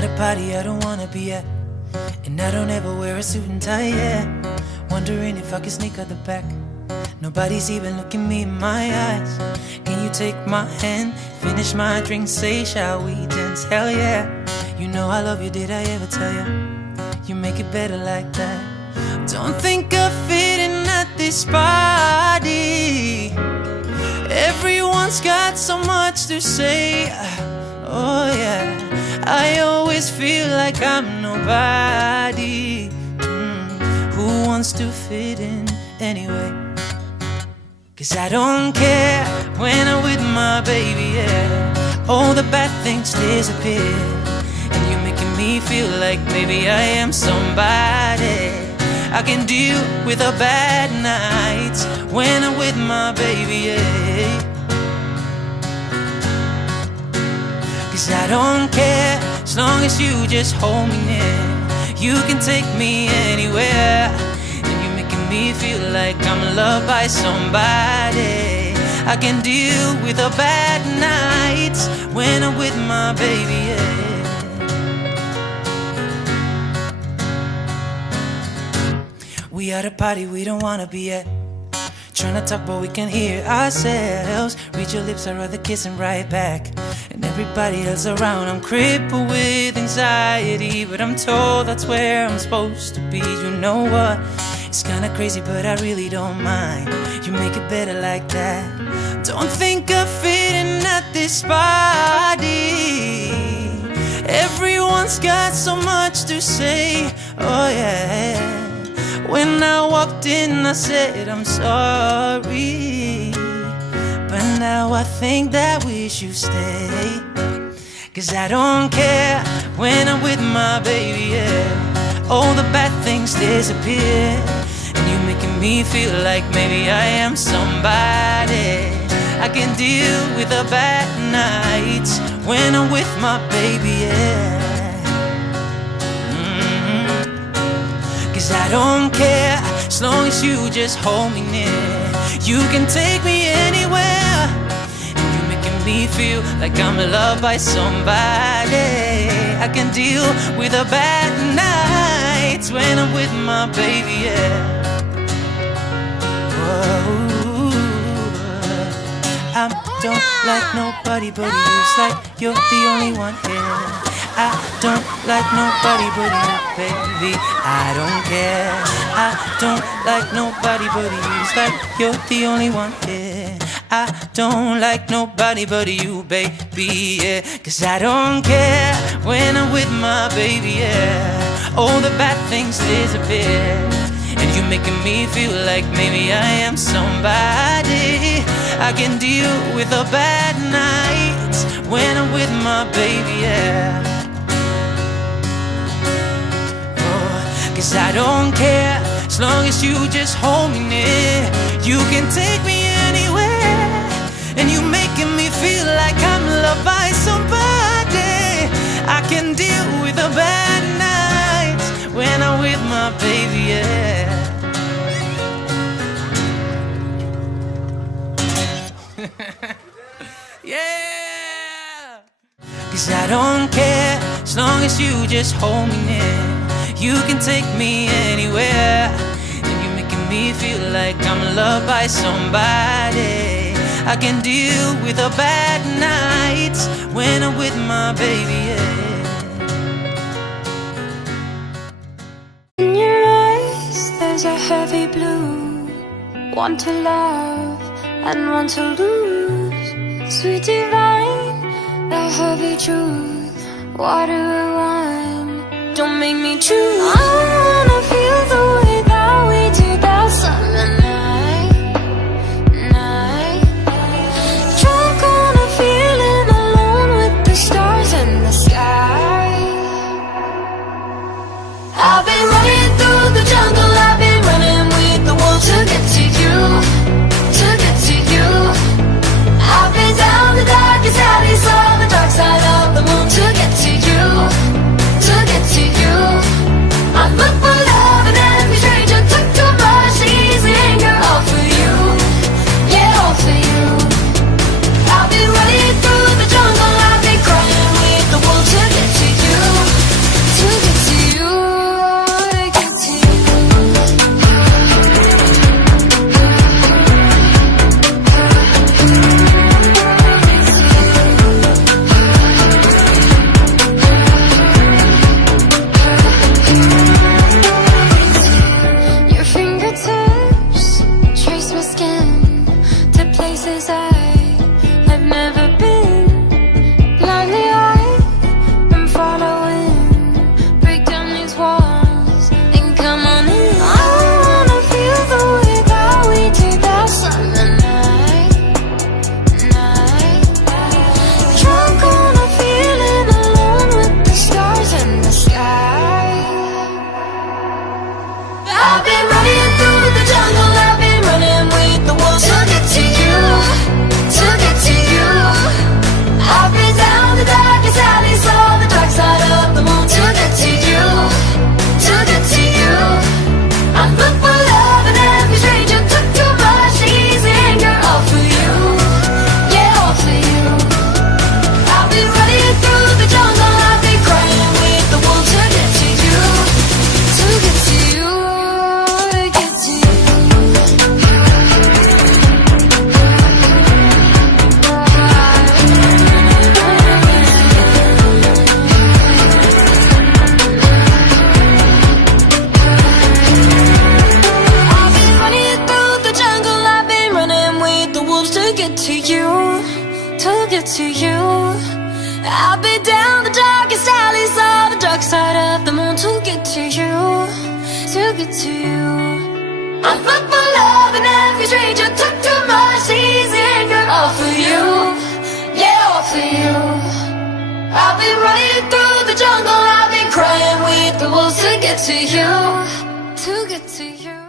not a party I don't wanna be at, and I don't ever wear a suit and tie, yeah. Wondering if I can sneak out the back. Nobody's even looking me in my eyes. Can you take my hand, finish my drink, say shall we dance? Hell yeah. You know I love you, did I ever tell you? You make it better like that. Don't think I fit in at this party. Everyone's got so much to say. Oh yeah, I always feel like I'm nobody. Who wants to fit in anyway? Cause I don't care when I'm with my baby, yeah. All the bad things disappear, and you're making me feel like maybe I am somebody. I can deal with the bad nights when I'm with my baby, yeah. Cause I don't care as long as you just hold me near. You can take me anywhere, and you're making me feel like I'm loved by somebody. I can deal with the bad nights when I'm with my baby, yeah. We at a party we don't wanna be at, trying to talk but we can hear ourselves. Read your lips, I'd rather kissing right back. And everybody else around, I'm crippled with anxiety, but I'm told that's where I'm supposed to be. You know what? It's kinda crazy, but I really don't mind. You make it better like that. Don't think I fit in at this party. Everyone's got so much to say. Oh yeah. When I walked in, I said I'm sorry, but now I think that we should stay. Cause I don't care when I'm with my baby, yeah. All the bad things disappear, and you're making me feel like maybe I am somebody. I can deal with the bad nights when I'm with my baby, yeah. Cause I don't care as long as you just hold me near. You can take me anywhere, and you're making me feel like I'm loved by somebody. I can deal with the bad nights when I'm with my baby, yeah. Whoa. I don't like nobody but you. It's like you're the only one here. I don't like nobody but you, baby. I don't care. I don't like nobody but you. It's like you're the only one here. I don't like nobody but you, baby, yeah. Cause I don't care when I'm with my baby, yeah. All the bad things disappear, and you're making me feel like maybe I am somebody. I can deal with the bad nights when I'm with my baby, yeah. Cause I don't care as long as you just hold me near. You can take me anywhere, and you're making me feel like I'm loved by somebody. I can deal with the bad nights when I'm with my baby, yeah. Yeah. Cause I don't care as long as you just hold me near. You can take me anywhere, and you're making me feel like I'm loved by somebody. I can deal with the bad nights when I'm with my baby, yeah. In your eyes there's a heavy blue, one to love and one to lose. Sweet divine, the heavy truth, water or wine, don't make me choose. I wanna feel the way that we did that summer night. Drunk on a feeling, alone with the stars in the sky. I've been running through the jungle, I've been running with the wolves to get to you, to get to you. I've been down the darkest alley, saw the dark side of the moon to get to you, to get to you. I look for you, to get to you. I'll be down the darkest alleys on the dark side of the moon to get to you, to get to you. I'm fucked for love and every stranger took too much easy anger. All for you, yeah, all for you. I've been running through the jungle, I've been crying with the wolves to get to you, to get to you.